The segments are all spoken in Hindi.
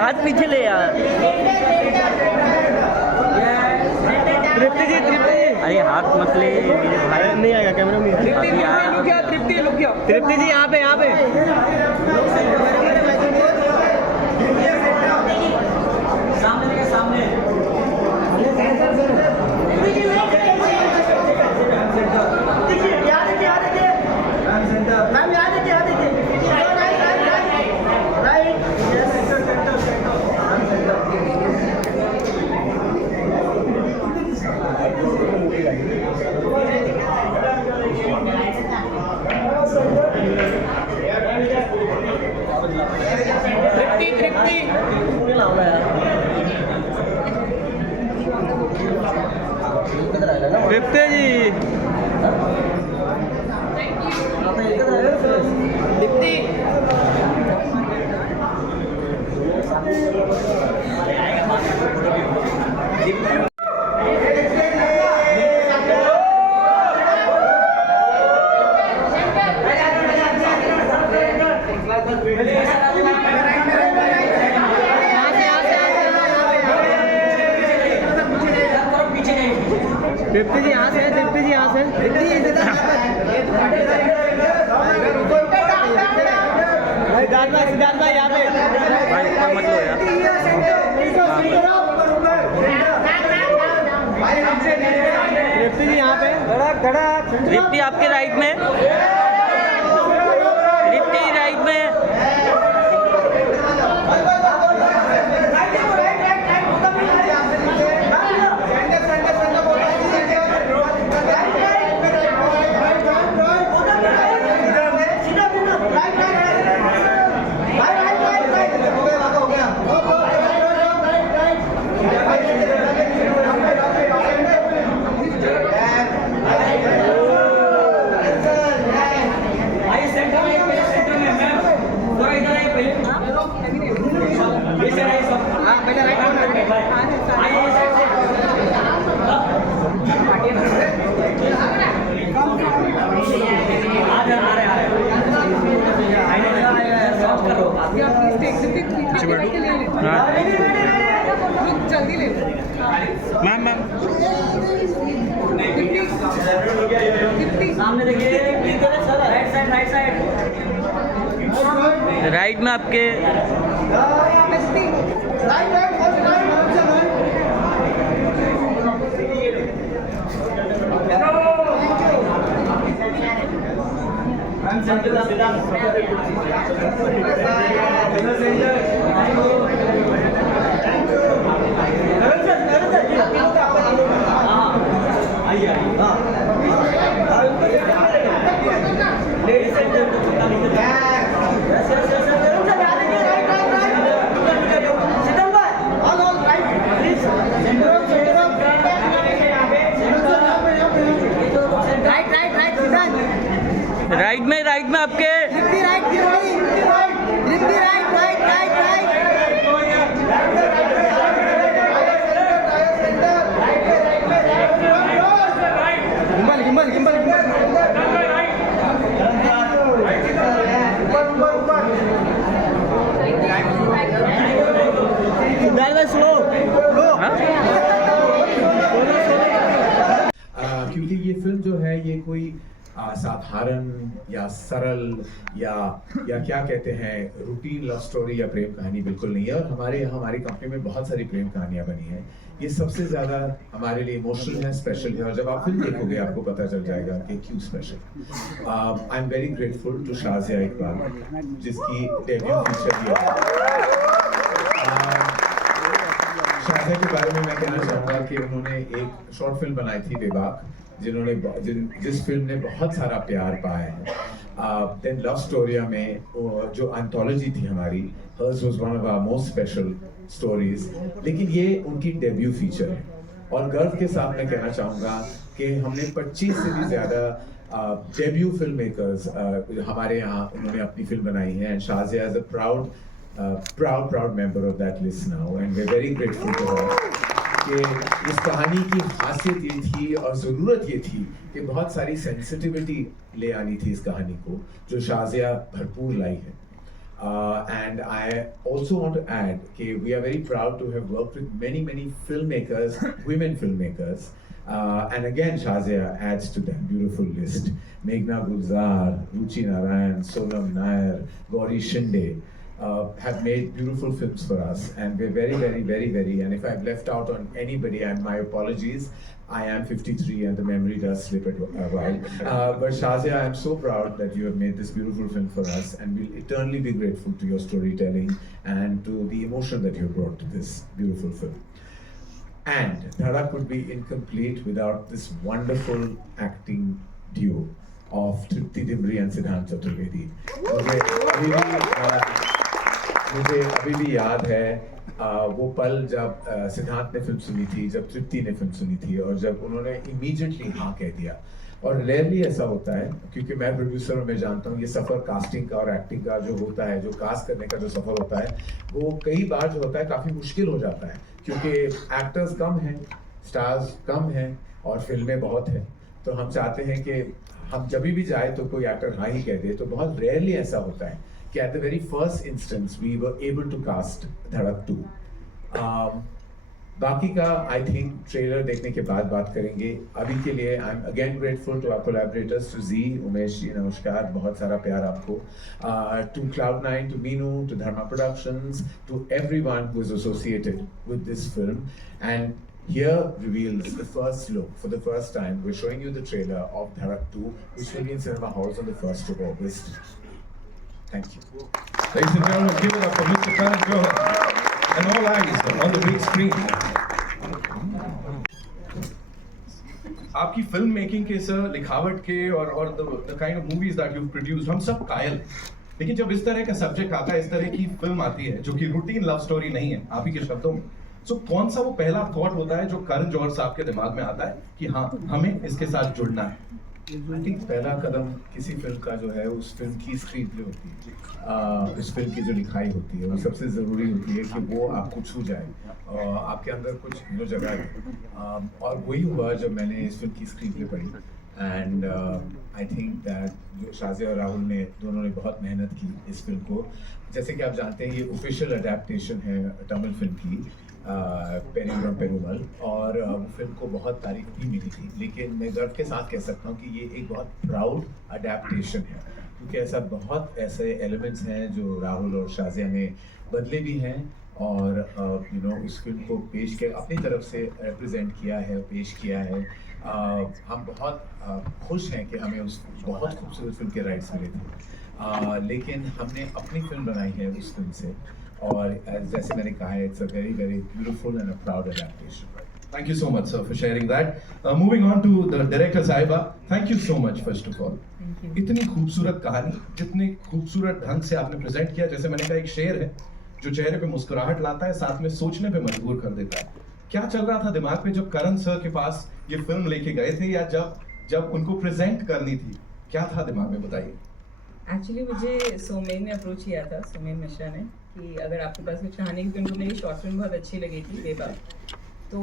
हाथ पीछे ले यार। तृप्ति जी, तृप्ति जी, अरे हाथ मत ले मेरे भाई। नहीं आएगा कैमरा में। तृप्ति जी यहाँ पे, यहाँ पे। सामने तृप्ति जी, तृप्ति जी यहाँ से, तृप्ति जी यहाँ से। सिद्धार्थ भाई, सिद्धार्थ भाई यहाँ पे। भाई ऊपर मत लो यार। तृप्ति जी यहाँ पे। तृप्ति आपके राइट में, तृप्ति राइट में। जल्दी ले मैम मैम सामने देखिए, right side, right side, right में आपके। राइट में आपके। क्योंकि ये फिल्म जो है ये कोई साधारण या सरल या क्या कहते हैं रूटीन लव स्टोरी या प्रेम कहानी बिल्कुल नहीं है। और हमारे यहाँ हमारी कंपनी में बहुत सारी प्रेम कहानियां बनी हैं। ये सबसे ज्यादा हमारे लिए इमोशनल है, स्पेशल है। और जब आप फिल्म देखोगे आपको पता चल जाएगा कि क्यों special. I am very grateful to Shazia Iqbal जिसकी डेब्यू फीचर ये है। शाज़िया के बारे में मैं कहना चाहूँगा कि उन्होंने एक शॉर्ट फिल्म बनाई थी बेबाक, जिस फिल्म ने बहुत सारा प्यार पाया है। देन लव स्टोरिया में जो एंथोलॉजी थी हमारी, hers was one of our most special stories, लेकिन ये उनकी डेब्यू फीचर है। और गर्व के साथ मैं कहना चाहूँगा कि हमने 25 से भी ज़्यादा डेब्यू फिल्म मेकर्स हमारे यहाँ उन्होंने अपनी फिल्म बनाई है। And Shazia is a proud member of that list now, and we're very grateful to her कि इस कहानी की खासियत ये थी और ज़रूरत ये थी कि बहुत सारी सेंसिटिविटी ले आनी थी इस कहानी को, जो शाज़िया भरपूर लाई है। And I also want to add that we are very proud to have worked with many filmmakers, women filmmakers. And again, Shazia adds to that beautiful list. Meghna Gulzar, Ruchi Narayan, Sonam Nair, Gauri Shinde have made beautiful films for us. And we're very, and if I've left out on anybody, my apologies. I am 53 and the memory does slip a while. But Shazia, I'm so proud that you have made this beautiful film for us, and we'll eternally be grateful to your storytelling and to the emotion that you brought to this beautiful film. And Dhadak would be incomplete without this wonderful acting duo of Tripti Dimri and Siddhant Chaturvedi. मुझे अभी भी याद है वो पल जब सिद्धांत ने फिल्म सुनी थी, जब तृप्ति ने फिल्म सुनी थी और जब उन्होंने इमीडिएटली हाँ कह दिया। और रेयरली ऐसा होता है, क्योंकि मैं प्रोड्यूसर हूँ, मैं जानता हूँ ये सफ़र कास्टिंग का और एक्टिंग का जो होता है, जो कास्ट करने का जो सफ़र होता है, वो कई बार जो होता है काफ़ी मुश्किल हो जाता है, क्योंकि एक्टर्स कम हैं, स्टार्स कम हैं और फिल्में बहुत हैं। तो हम चाहते हैं कि हम जब भी जाए तो कोई एक्टर हाँ ही कह दे। तो बहुत रेयरली ऐसा होता है कि at the very first instance we were able to cast Dhadak 2। बाकी का आई थिंक ट्रेलर देखने के बाद बात करेंगे। अभी के लिए I am again grateful to our collaborators, to Zee, Umesh ji, नमस्कार, बहुत सारा प्यार आपको, to Cloud9, to Meenu, to Dharma productions, to everyone who is associated with this film. And here reveals the first look. For the first time, we're showing you the trailer of Dhadak 2, which will be in cinema halls on the 1st of August. Thank you. Ladies and gentlemen, give it up for Mr. Karan Johar and all eyes on the big screen. आपकी फिल्म मेकिंग के सर, लिखावट के और the kind of movies that you've produced, हम सब कायल हैं। लेकिन जब इस तरह का सब्जेक्ट आता है, इस तरह की फिल्म आती है जो कि रूटीन लव स्टोरी नहीं है, आप ही के शब्दों में, तो कौन सा वो पहला थॉट होता है जो करण जौहर साहब के दिमाग में आता है कि हाँ हमें इसके साथ जुड़ना है? आई थिंक पहला कदम किसी फिल्म का जो है उस फिल्म की स्क्रीन प्ले होती है, उस फिल्म की जो लिखाई होती है वो सबसे ज़रूरी होती है कि वो आपको छू जाए, आपके अंदर कुछ जो जगह है। और वही हुआ जब मैंने इस फिल्म की स्क्रीन प्ले पढ़ी। एंड आई थिंक दैट जो शाज़िया और राहुल ने दोनों ने बहुत मेहनत की इस फिल्म को। जैसे कि आप जानते हैं ये ऑफिशियल अडेप्टेशन है तमिल फिल्म की, पेरिंद्रम पेरुमल, और वो फिल्म को बहुत तारीफ भी मिली थी। लेकिन मैं गर्व के साथ कह सकता हूँ कि ये एक बहुत प्राउड अडेप्टेशन है, क्योंकि बहुत ऐसे एलिमेंट्स हैं जो राहुल और शाज़िया ने बदले भी हैं और उस फिल्म को पेश किया, अपनी तरफ से रिप्रेजेंट किया है, पेश किया है। हम बहुत खुश हैं कि हमें उस बहुत खूबसूरत फिल्म के राइट्स मिले थे, लेकिन हमने अपनी फिल्म बनाई है उस फिल्म से, और जैसे मैंने कहा है, it's a very beautiful and a proud adaptation. Thank you so much, sir, for sharing that. Moving on to the director साहिबा, thank you so much first of all. इतनी खूबसूरत कहानी, जितने खूबसूरत ढंग से आपने प्रेजेंट किया। जैसे मैंने कहा, एक शेर है जो चेहरे पे मुस्कुराहट लाता है, साथ में सोचने पे मजबूर कर देता है। क्या चल रहा था दिमाग में जब करण सर के पास ये फिल्म लेके गए थे, या जब उनको प्रेजेंट करनी थी, क्या था दिमाग में, बताइए। एक्चुअली मुझे सोमेन ने अप्रोच किया था, सोमेन मिश्रा ने, कि अगर आपके पास कुछ कहानी, क्योंकि उनको मेरी शॉर्ट फिल्म बहुत अच्छी लगी थी बेबाक, तो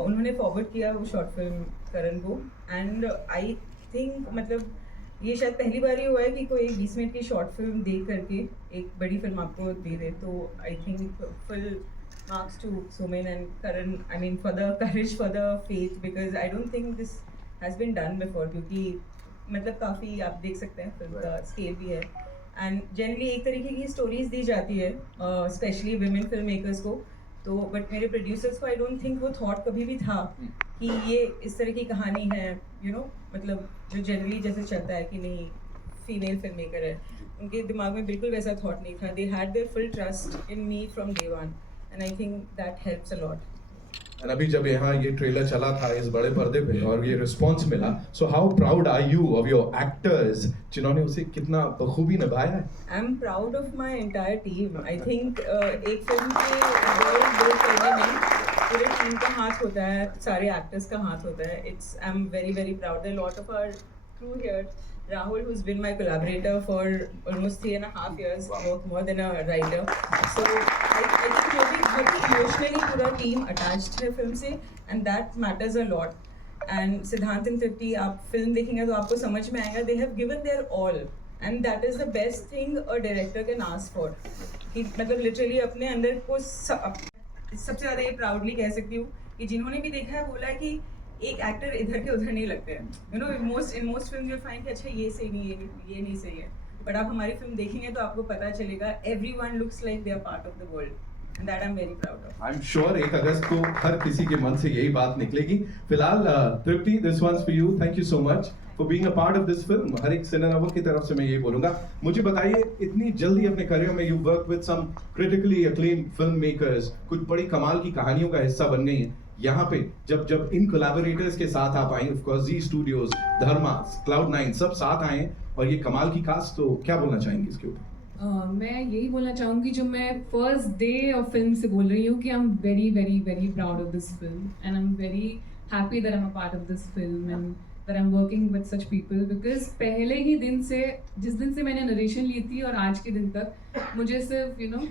उन्होंने फॉरवर्ड किया वो शॉर्ट फिल्म करण को। एंड आई थिंक मतलब ये शायद पहली बार ही हुआ है कि कोई 20 मिनट की शॉर्ट फिल्म देख करके एक बड़ी फिल्म आपको दे दे। तो I think full marks to Somen and Karan, I mean for the courage, for the faith, because I don't think this has been done before, क्योंकि मतलब काफ़ी आप देख सकते हैं फिल्म का स्केल भी है। एंड जनरली एक तरीके की स्टोरीज दी जाती है स्पेशली विमेन फिल्म मेकर्स को, तो बट मेरे प्रोड्यूसर्स को आई डोंट थिंक वो थॉट कभी भी था कि ये इस तरह की कहानी है, मतलब जो जनरली जैसे चलता है कि नहीं फीमेल फिल्म मेकर है, उनके दिमाग में बिल्कुल वैसा थॉट नहीं था। They had there full trust in me from day one, and I think that helps a lot. और अभी जब यहाँ ये ट्रेलर चला था इस बड़े पर्दे पे और ये रिस्पांस मिला, so how proud are you of your actors जिन्होंने उसे कितना बखूबी निभाया है? I am proud of my entire team. I think एक फिल्म के दो करने में पूरे टीम का हाथ होता है, सारे एक्टर्स का हाथ होता है। I am very proud. There lot of our crew here. Rahul, who's been my collaborator for almost 3.5 years, more than a writer. So I think जो भी बहुत emotionally पूरा team attached है फिल्म से, and that matters a lot. And सिद्धांत and तृप्ति, आप फिल्म देखेंगे तो आपको समझ में आएगा, they have given their all. And that is the best thing a director can ask for, कि मतलब लिटरली अपने अंदर को सबसे ज़्यादा ये प्राउडली कह सकती हूँ कि जिन्होंने भी देखा है बोला है कि एक एक्टर इधर के उधर नहीं लगते हैं, you know, in most film you find कि अच्छा ये सही नहीं है, ये नहीं सही है, बट आप हमारी फिल्म देखेंगे तो आपको पता चलेगा everyone looks like they are part of the world, and that I am very proud of. I am sure 1 अगस्त को हर किसी के मन से यही बात निकलेगी। फिलहाल Tripti, this one's for you, thank you so much for being a part of this film. हर एक सिनेमा की तरफ से मैं यही बोलूंगा, मुझे बताइए इतनी जल्दी अपने करियर में you work with some critically acclaimed film makers, कुछ बड़ी कमाल की कहानियों का हिस्सा बन गई हैं। यहाँ पे जब इन कोलैबोरेटर्स के साथ आप आई, of course Zee studios, Dharma, Cloud9 सब साथ आए और ये कमाल की कास्ट, तो क्या बोलना चाहेंगे इसके ऊपर? मैं यही बोलना चाहूँगी, जो मैं फर्स्ट डे ऑफ फिल्म से बोल रही हूँ कि आई am very very very proud of this film and I am very happy that I am a part of this film and that I am working with such people, because पहले ही दिन से, जिस दिन से मैंने नरेशन ली थी और आज के दिन तक, मुझे सिर्फ यू नो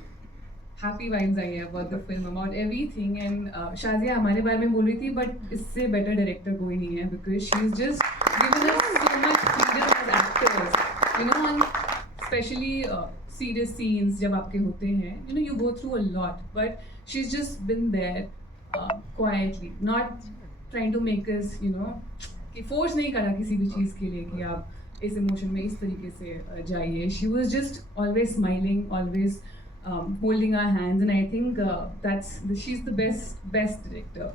हैप्पी वाइब्स आई है about the film, about everything. And Shazia हमारे बारे में बोल रही थी, बट इससे बेटर डायरेक्टर कोई नहीं है, because she is just given us so much freedom as actors, you know, and specially serious scenes जब आपके होते हैं, you know, you go through a lot, but she's just been there quietly, not trying to make us, you know, कि force नहीं करा किसी भी चीज़ के लिए कि आप इस emotion में इस तरीके से जाइए। She was just always smiling, always holding our hands, and I think she's the best director,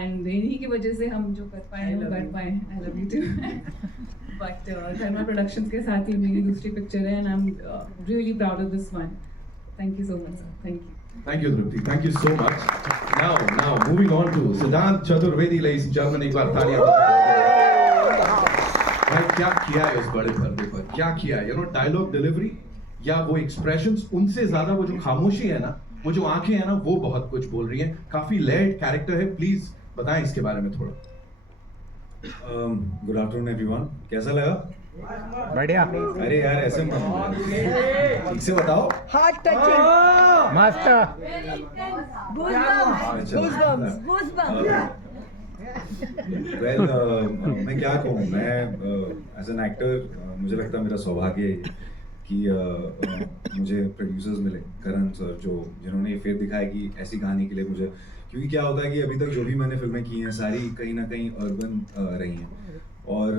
and इन्हीं की वजह से हम जो कर पाए हम कर पाए। I love you too. But Dharma productions के साथ ही मेरी दूसरी पिक्चर है, and I'm really proud of this one. Thank you so much, sir. Thank you. Thank you, Drupti. Thank you so much. Now, moving on to Siddhant Chaturvedi, ladies and gentlemen, एक बार तालियां भाई, क्या किया है उस बड़े पर्दे पर, क्या किया है, you know, डायलॉग डिलीवरी या वो एक्सप्रेशंस, उनसे ज्यादा वो जो खामोशी है ना, वो जो आंखें हैं ना, वो बहुत कुछ बोल रही हैं। काफी लेयर्ड कैरेक्टर है, प्लीज बताएं इसके बारे में थोड़ा। गुड आफ्टरनून एवरीवन, कैसा लगा? बढ़िया। अरे यार ऐसे मत, ठीक से बताओ। Heart touching master. वेल, मैं क्या कहूँ, मैं एज एन एक्टर मुझे लगता है मेरा सौभाग्य है कि मुझे प्रोड्यूसर्स मिले, करण सर, जिन्होंने ये फेथ दिखाया कि ऐसी कहानी के लिए मुझे, क्योंकि क्या होता है कि अभी तक जो भी मैंने फिल्में की हैं सारी कहीं ना कहीं अर्बन रही हैं, और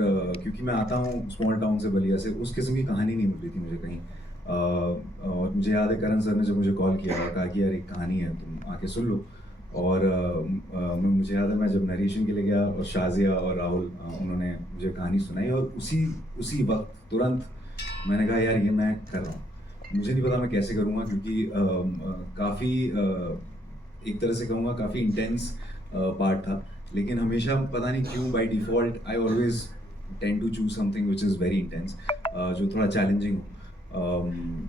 क्योंकि मैं आता हूँ स्मॉल टाउन से, बलिया से, उस किस्म की कहानी नहीं मिल रही थी मुझे कहीं। और मुझे याद है करण सर ने जब मुझे कॉल किया और कहा कि यार एक कहानी है, तुम आके सुन लो, और मुझे याद है मैं जब नरेशन के लिए गया और शाजिया और राहुल उन्होंने मुझे कहानी सुनाई, और उसी वक्त तुरंत मैंने कहा यार ये मैं कर रहा हूँ। मुझे नहीं पता मैं कैसे करूँगा, क्योंकि काफ़ी एक तरह से कहूँगा काफ़ी इंटेंस पार्ट था, लेकिन हमेशा पता नहीं क्यों by default I always tend to choose something which is very intense, जो थोड़ा चैलेंजिंग हो।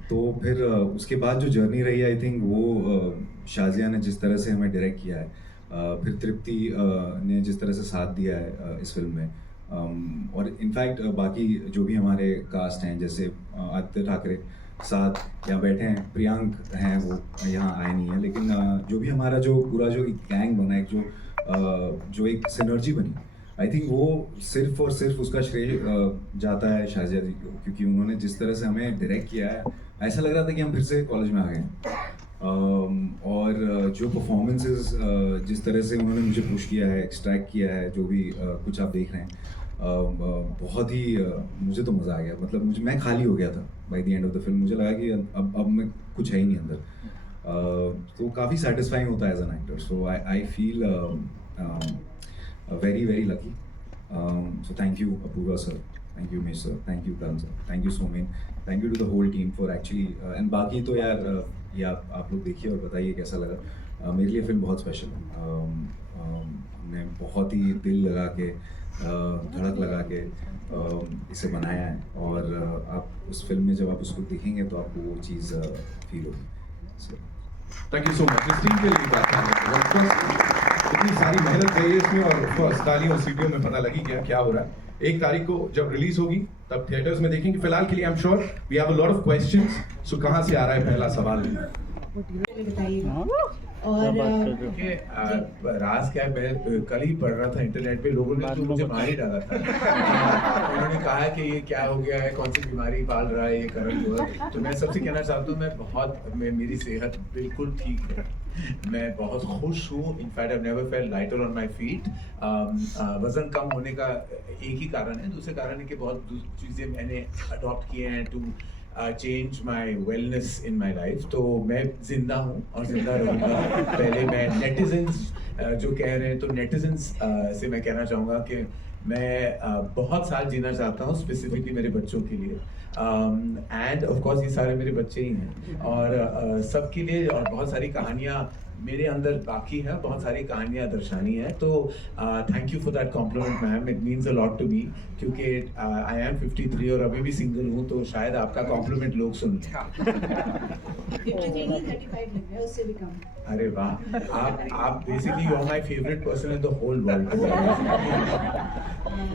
तो फिर उसके बाद जो जर्नी रही, आई थिंक वो शाजिया ने जिस तरह से हमें डायरेक्ट किया है, फिर तृप्ति ने जिस तरह से साथ दिया है इस फिल्म में, और इनफैक्ट बाकी जो भी हमारे कास्ट हैं, जैसे आदित्य ठाकरे साथ यहाँ बैठे हैं, प्रियांक हैं, वो यहाँ आए नहीं हैं, लेकिन जो भी हमारा जो पूरा जो गैंग बना, एक जो एक सिनर्जी बनी, आई थिंक वो सिर्फ और सिर्फ उसका श्रेय जाता है शाजिया जी को, क्योंकि उन्होंने जिस तरह से हमें डायरेक्ट किया है, ऐसा लग रहा था कि हम फिर से कॉलेज में आ गए हैं। और जो परफॉर्मेंसेस जिस तरह से उन्होंने मुझे पुश किया है, एक्सट्रैक्ट किया है, जो भी कुछ आप देख रहे हैं, बहुत ही मुझे तो मज़ा आ गया। मतलब मैं खाली हो गया था by the end of the film, मुझे लगा कि अब मैं कुछ है ही नहीं अंदर, तो काफ़ी सेटिस्फाइंग होता है as an actor. So I feel very very lucky. So thank you Apoorva sir, thank you miss sir, thank you Karan sir, thank you Somen, thank you to the whole team for actually, and बाकी तो यार ये आप लोग देखिए और बताइए कैसा लगा। मेरे लिए फिल्म बहुत स्पेशल है, हमने बहुत ही दिल लगा के, धड़क लगा के इसे बनाया है, और आप उस फिल्म में जब आप उसको देखेंगे तो आपको वो चीज़ फील होगी। Thank you so much. इस टीम के लिए बात करने, इतनी सारी मेहनत रही है इसमें, और ऑफकोर्स तालियों और सीटियों में पता लगी क्या हो रहा है। 1 तारीख को जब रिलीज होगी तब थिएटर्स में देखेंगे। फिलहाल के लिए I am sure we have a lot of questions. So कहाँ से आ रहा है पहला सवाल? और कि राज क्या है, मैं कल ही पढ़ रहा था इंटरनेट पे, लोगों ने तो मुझे मार ही डाला था। उन्होंने कहा कि ये क्या हो गया है, कौन सी बीमारी पाल रहा है ये करण जोहर। तो मैं सबसे कहना चाहता हूँ मेरी सेहत बिल्कुल ठीक है, मैं बहुत खुश हूँ। In fact I never felt lighter on my feet. वजन कम होने का एक ही कारण है, दूसरे कारण है कि बहुत चीज़ें मैंने अडॉप्ट किए हैं to change my wellness in my life. तो मैं जिंदा हूँ और जिंदा रहूँगा। पहले मैं नेटिजन्स जो कह रहे हैं, तो नेटिजन्स से मैं कहना चाहूँगा कि मैं बहुत साल जीना चाहता हूँ, स्पेसिफिकली मेरे बच्चों के लिए। एंड ऑफ कोर्स ये सारे मेरे बच्चे ही हैं, और सबके लिए और बहुत सारी कहानियाँ मेरे अंदर बाकी है, बहुत सारी कहानियाँ दर्शानी है। तो thank you for that compliment ma'am, it means a lot to me, क्योंकि आई एम 53 और अभी भी सिंगल हूँ, तो शायद आपका कॉम्प्लीमेंट लोग सुन लें। 35 लग गया, उससे भी कम। अरे वाह, आप basically you are my favourite person in the whole world.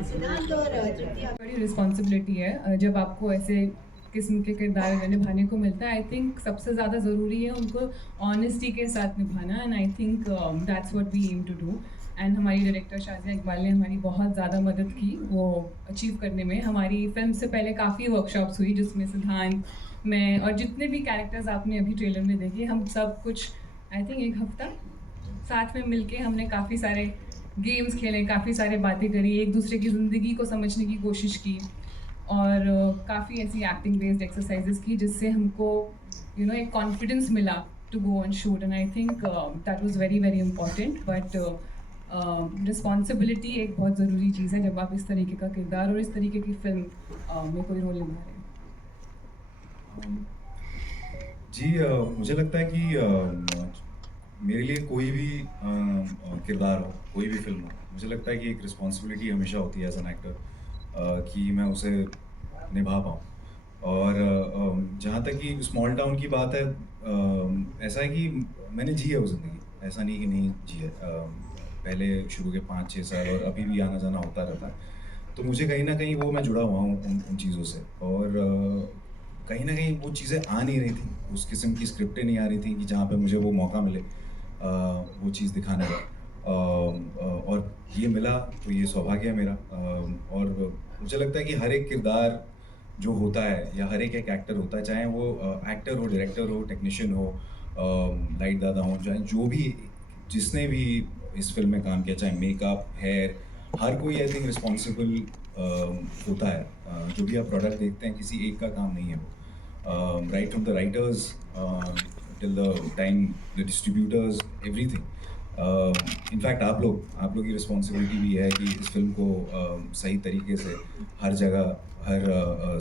Siddhant और तृप्ति, बड़ी रिस्पॉन्सिबिलिटी है जब आपको ऐसे किस्म के किरदार निभाने को मिलता है। आई थिंक सबसे ज़्यादा ज़रूरी है उनको ऑनेस्टी के साथ निभाना, and I think that's what we aim to do. And हमारी डायरेक्टर शाजिया इकबाल ने हमारी बहुत ज़्यादा मदद की वो अचीव करने में। हमारी फिल्म से पहले काफ़ी वर्कशॉप्स हुई, जिसमें सिद्धांत, मैं और जितने भी कैरेक्टर्स आपने अभी ट्रेलर में देखे, हम सब कुछ आई थिंक एक हफ्ता साथ में मिलके हमने काफ़ी सारे गेम्स खेले, काफ़ी सारे बातें करी, एक दूसरे की ज़िंदगी को समझने की कोशिश की, और काफ़ी ऐसी एक्टिंग बेस्ड एक्सरसाइजेस की, जिससे हमको एक कॉन्फिडेंस मिला to go on shoot. And I think that was very very important. But responsibility एक बहुत ज़रूरी चीज़ है जब आप इस तरीके का किरदार और इस तरीके की फिल्म में कोई रोल निभा रहे हैं। जी मुझे लगता है कि मेरे लिए कोई भी किरदार हो, कोई भी फिल्म हो, मुझे लगता है कि एक रिस्पॉन्सिबिलिटी हमेशा होती है एज एन एक्टर कि मैं उसे निभा पाऊँ। और जहाँ तक कि स्मॉल टाउन की बात है, ऐसा है कि मैंने जी है वो ज़िंदगी, ऐसा नहीं कि नहीं जी है। पहले शुरू के 5-6 साल और अभी भी आना जाना होता रहता है, तो मुझे कहीं ना कहीं वो मैं जुड़ा हुआ हूँ उन चीज़ों से। और कहीं ना कहीं वो चीज़ें आ नहीं रही थी, उस किस्म की स्क्रिप्टें नहीं आ रही थी कि जहाँ पे मुझे वो मौका मिले वो चीज़ दिखाने का। और ये मिला तो ये सौभाग्य है मेरा। और मुझे लगता है कि हर एक किरदार जो होता है या हर एक एक्टर होता है, चाहे वो एक्टर हो, डायरेक्टर हो, टेक्नीशियन हो, लाइट दादा हो, चाहे जो भी जिसने भी इस फिल्म में काम किया, चाहे मेकअप, हेयर, हर कोई आई थिंक रिस्पॉन्सिबल होता है। जो भी आप प्रोडक्ट देखते हैं, किसी एक का काम नहीं है वो, right from the writers till the time the distributors, everything. In fact आप लोग की रिस्पॉन्सिबिलिटी भी है कि इस फिल्म को सही तरीके से हर जगह, हर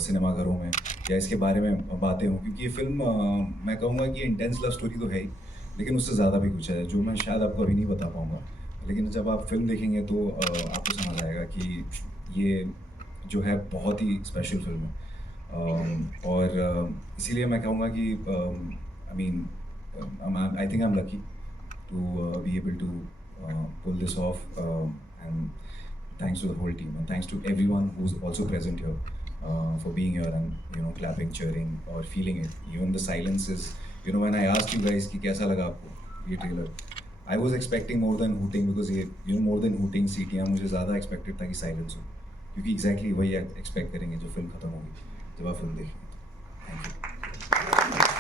सिनेमा घरों में या इसके बारे में बातें हों, क्योंकि ये फिल्म मैं कहूँगा कि इंटेंस लव स्टोरी तो है ही, लेकिन उससे ज़्यादा भी कुछ है जो मैं शायद आपको अभी नहीं बता पाऊँगा। लेकिन जब आप फिल्म देखेंगे तो आपको समझ आएगा कि ये जो है बहुत ही स्पेशल फिल्म है। और इसीलिए मैं कहूँगा कि I think I am lucky to be able to pull this off, and thanks to the whole team and thanks to everyone who's also present here for being here and clapping, cheering or feeling it. Even the silences, when I asked you guys कि कैसा लगा आपको ये trailer, I was expecting more than hooting, because ये more than hooting सीटियाँ मुझे ज़्यादा expected था कि silence हो, क्योंकि exactly वही expect करेंगे जो फिल्म खत्म होगी, जब आप फिल्म देखेंगे। Thank you.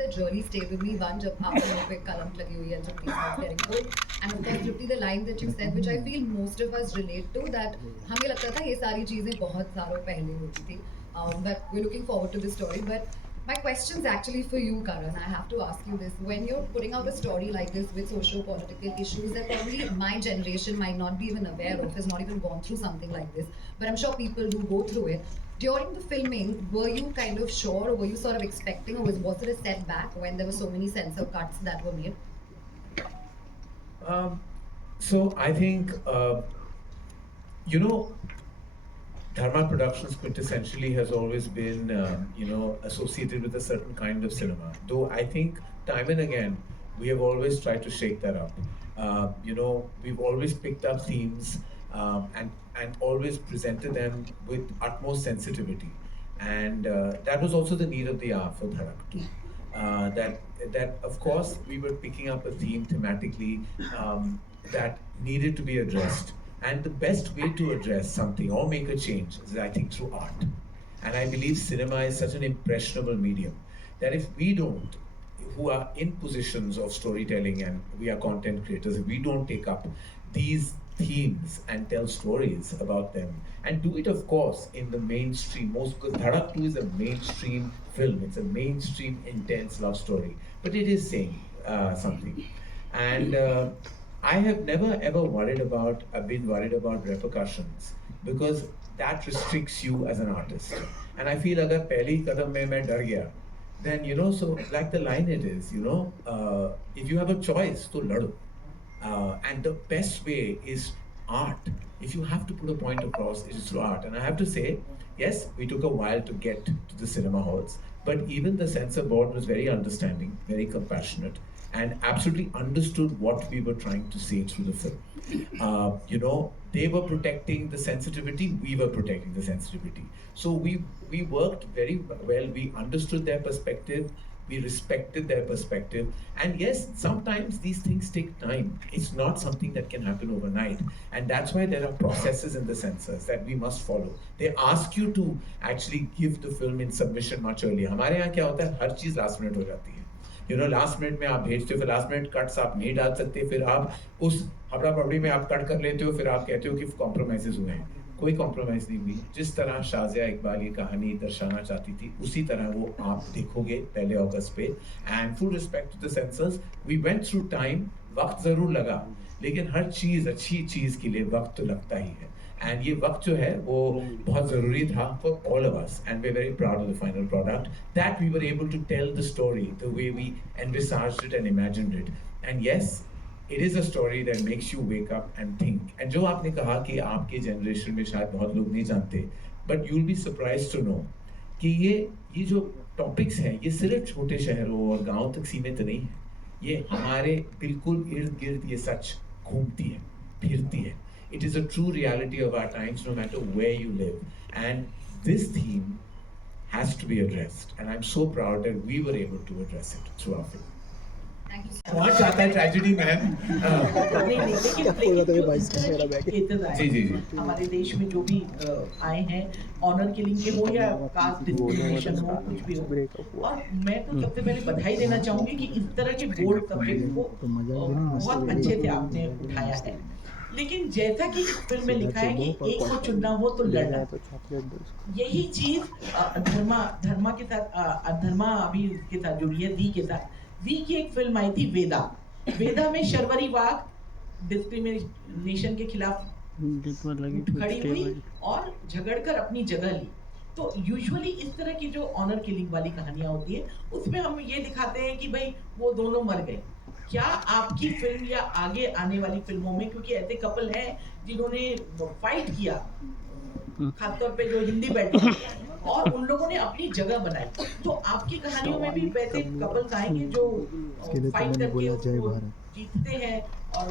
That really stayed with me. One, जब आप लोगों पे कलम लगी हुई है, जब is getting old, and of course Tripti, the line that you said, which I feel most of us relate to, that हमें लगता था ये सारी चीजें बहुत सालों पहले होती थी, but we're looking forward to this story. But my question's actually for you, Karan. I have to ask you this: when you're putting out a story like this with socio-political issues that probably my generation might not be even aware of, has not even gone through something like this, but I'm sure people do go through it. During the filming, were you kind of sure, or were you sort of expecting, or was it a setback when there were so many censor cuts that were made? So I think, Dharma Productions quintessentially has always been, associated with a certain kind of cinema. Though I think time and again, we have always tried to shake that up. We've always picked up themes and always presented them with utmost sensitivity. And that was also the need of the hour for Dharak 2. that of course we were picking up a theme thematically that needed to be addressed, and the best way to address something or make a change is, I think, through art. And I believe cinema is such an impressionable medium that if we don't, who are in positions of storytelling and we are content creators, if we don't take up these themes and tell stories about them and do it, of course, in the mainstream, because Dhadak 2 is a mainstream film, it's a mainstream intense love story, but it is saying something. And I have never ever been worried about repercussions, because that restricts you as an artist. And I feel agar pehli kadam mein main dar gaya, then, you know, so like the line it is, you know, if you have a choice, to lado. And the best way is art. If you have to put a point across, it is through art. And I have to say, yes, we took a while to get to the cinema halls, but even the censor board was very understanding, very compassionate, and absolutely understood what we were trying to say through the film. You know, they were protecting the sensitivity, we were protecting the sensitivity. So we worked very well, we understood their perspective, we respected their perspective. And yes, sometimes these things take time. It's not something that can happen overnight. And that's why there are processes in the censors that we must follow. They ask you to actually give the film in submission much earlier. हमारे यहाँ क्या होता है, हर चीज़ last minute हो जाती है. You know, last minute में आप भेजते हो, फिर last minute cuts आप नहीं डाल सकते, फिर आप उस हबड़ा पबड़ी में आप कट कर लेते हो, फिर आप कहते हो कि compromises हुए हैं. कोई कॉम्प्रोमाइज नहीं हुई. जिस तरह शाजिया इकबाल ये कहानी दर्शाना चाहती थी, उसी तरह वो आप देखोगे पहले अगस्त पे. And full respect to the censors, we went through time. वक्त जरूर लगा, लेकिन हर चीज, अच्छी चीज के लिए वक्त तो लगता ही है. एंड ये वक्त जो है वो बहुत जरूरी था for all of us, and we are very proud of the final product that we were able to tell the story the way we envisaged it and imagined it. And yes, it is a story that makes you wake up and think. And जो आपने कहा कि आपके जनरेशन में शायद बहुत लोग नहीं जानते, but you'll be surprised to know कि ये जो टॉपिक्स हैं, ये सिर्फ छोटे शहरों और गांव तक सीमित नहीं है. ये हमारे बिल्कुल इर्द गिर्द ये सच घूमती है, फिरती है. It is a true reality of our times, no matter where you live. And this theme has to be addressed. And I'm so proud that we were able to address it through our film. Thank you so बहुत चाहता है ट्रेजेडी मैन. जी हमारे देश में जो भी आए हैं, ऑनर किलिंग के हो या कास्ट डिस्क्रिमिनेशन हो, कुछ भी हो. और मैं तो सबसे पहले बधाई देना चाहूंगी कि इस तरह के बोल्ड सब्जेक्ट को बहुत अच्छे से आपने उठाया है. लेकिन जैसा कि इस फिल्म में लिखा है कि एक को चुनना हो तो लड़ना, यही चीज धर्मा के साथ, धर्मा अभी के साथ जुड़ी है, दी के साथ. वी की एक फिल्म आई थी वेदा में शर्वरी वाघ डिस्क्रिमिनेशन के खिलाफ खड़ी हुई और झगड़कर अपनी जगह ली. तो यूजुअली इस तरह की जो ऑनर किलिंग वाली कहानियां होती है, उसमें हम ये दिखाते हैं कि भाई वो दोनों मर गए. क्या आपकी फिल्म या आगे आने वाली फिल्मों में, क्योंकि ऐसे कपल हैं जिन्होंने फाइट किया, खासतौर पे जो हिंदी बेल्ट, और उन लोगों ने अपनी जगह बनाई, तो आपकी कहानियों में भी वैसे कपल्स आएंगे जो फाइट करके जीतते हैं और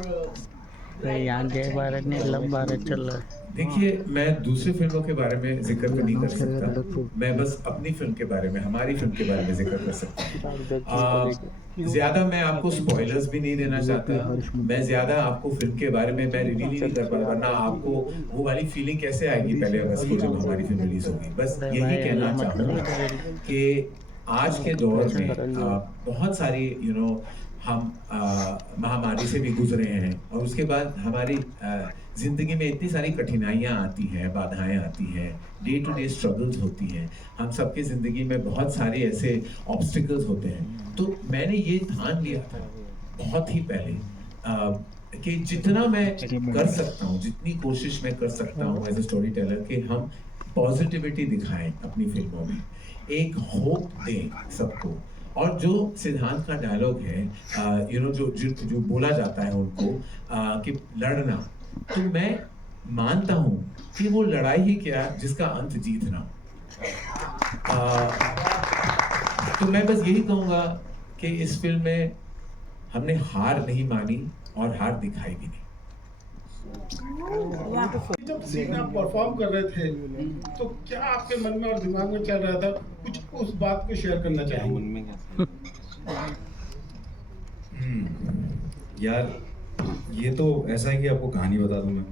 यहाँ जय भारत ने लव भारत चल रहा है. देखिए, मैं दूसरी फिल्मों के बारे में जिक्र तो नहीं कर सकता, मैं बस अपनी फिल्म के बारे में, हमारी फिल्म के बारे में जिक्र कर सकता हूँ. ज्यादा मैं आपको स्पॉयलर्स भी नहीं देना चाहता, मैं ज्यादा आपको फिल्म के बारे में मैं रिवील नहीं कर पाऊंगा, वरना आपको वो वाली फीलिंग कैसे आएगी पहले अगस्त को जब हमारी फिल्म रिलीज होगी. बस यही कहना चाहूँगा कि आज के दौर में बहुत सारी हम महामारी से भी गुजरे हैं, और उसके बाद हमारी ज़िंदगी में इतनी सारी कठिनाइयाँ आती हैं, बाधाएं आती हैं, डे टू डे स्ट्रगल्स होती हैं. हम सबके ज़िंदगी में बहुत सारे ऐसे ऑब्स्टिकल्स होते हैं. तो मैंने ये ठान लिया था बहुत ही पहले कि जितना मैं कर सकता हूँ, जितनी कोशिश मैं कर सकता हूँ एज ए स्टोरी टेलर, कि हम पॉजिटिविटी दिखाएं अपनी फिल्मों में, एक होप दें सबको. और जो सिद्धांत का डायलॉग है, जो बोला जाता है उनको कि लड़ना, तो मैं मानता हूँ कि वो लड़ाई ही क्या जिसका अंत जीतना. तो मैं बस यही कहूँगा कि इस फिल्म में हमने हार नहीं मानी और हार दिखाई भी नहीं. जब सीन आप परफॉर्म कर रहे थे, तो क्या आपके मन में और दिमाग में चल रहा था, कुछ उस बात को शेयर करना चाहेंगे? यार ये तो ऐसा है कि आपको कहानी बता दूं मैं।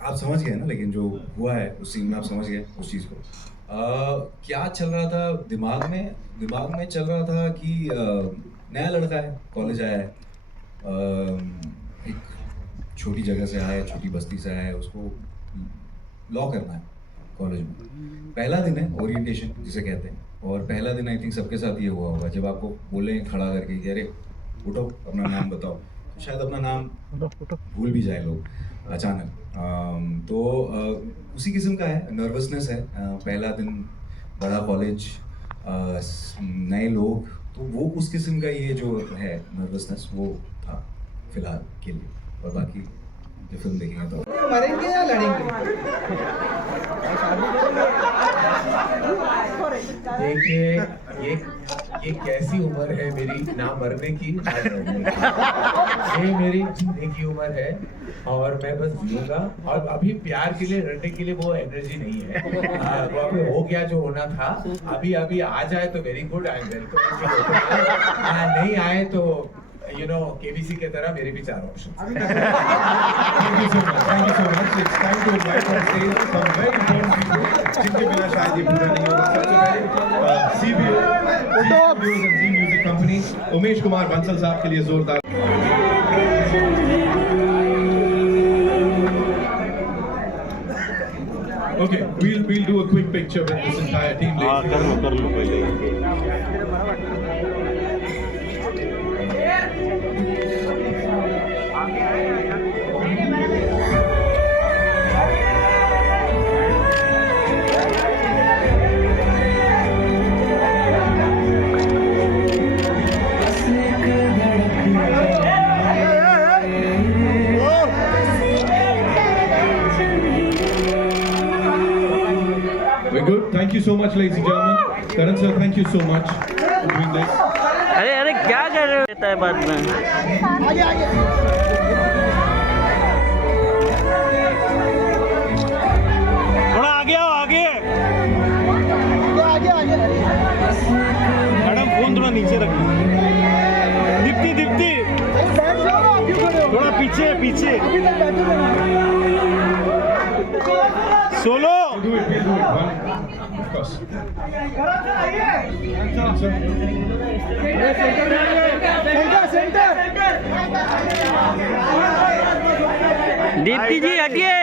आप समझ गए ना, लेकिन जो हुआ है उस सीन में आप समझ गए उस चीज़ को। क्या चल रहा था दिमाग में चल रहा था कि नया लड़का है, कॉलेज आया है, एक छोटी जगह से आया है, छोटी बस्ती से आया है, उसको लॉ करना है कॉलेज में। पहला दिन है ओरिएंटेशन जिसे कहते हैं, और पहला दिन आई थिंक सबके साथ ये हुआ होगा, जब आपको बोले खड़ा करके कि अरे उठो अपना नाम बताओ, तो शायद अपना नाम भूल भी जाए लोग अचानक। तो उसी किस्म का है, नर्वसनेस है, पहला दिन, बड़ा कॉलेज, नए लोग, तो वो उस किस्म का ये जो है नर्वसनेस वो था फिलहाल के लिए। और बाकी जो फिल्म देखेंगे तो मरेंगे या लड़ेंगे? देखिए ये कैसी उम्र है मेरी, ना मरने की ना लड़ने की। ये मेरी जीने की उम्र है और मैं बस जीऊंगा। और अभी प्यार के लिए, लड़ने के लिए वो एनर्जी नहीं है। वो अभी हो गया जो होना था। अभी आ जाए तो very good, I am welcome. नहीं आए तो केबीसी के तरह मेरे भी 4 option. Thank you so much. It's time to invite on stage some very important people जिनके बिना शायद ये पूरा नहीं होगा। CBO, Zee Music Company, Umesh Kumar Bansal साहब के लिए जोरदार। Okay, we'll do a quick picture with this entire team. कर लो पहले। We're good. Thank you so much, ladies and gentlemen. Karan sir, thank you so much for doing this. अरे क्या कर रहे रहता है बाद में? थोड़ा आगे आओ, आगे। मैडम फोन थोड़ा नीचे रखो। दीप्ति थोड़ा पीछे। Solo. We'll do it. One, of course. Deepti ji हटिए।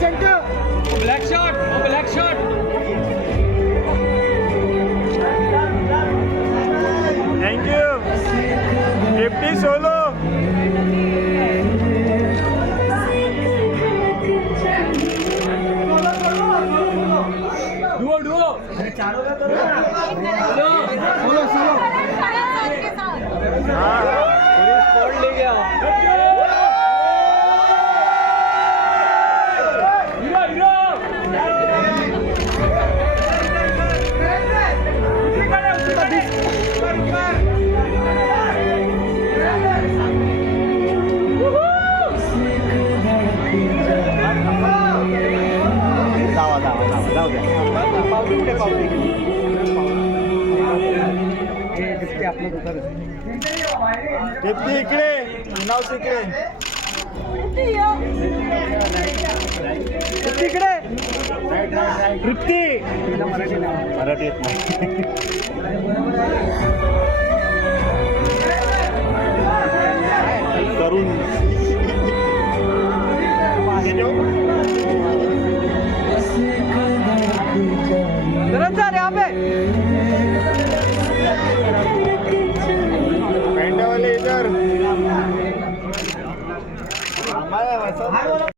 Centre. Black shot. Thank you. Deepti solo. Deepti इकडे, नाव इकडे. इकडे तृप्ती. मराठी येत नाही. करून सर यहाँ पे पेंटा वाले इधर.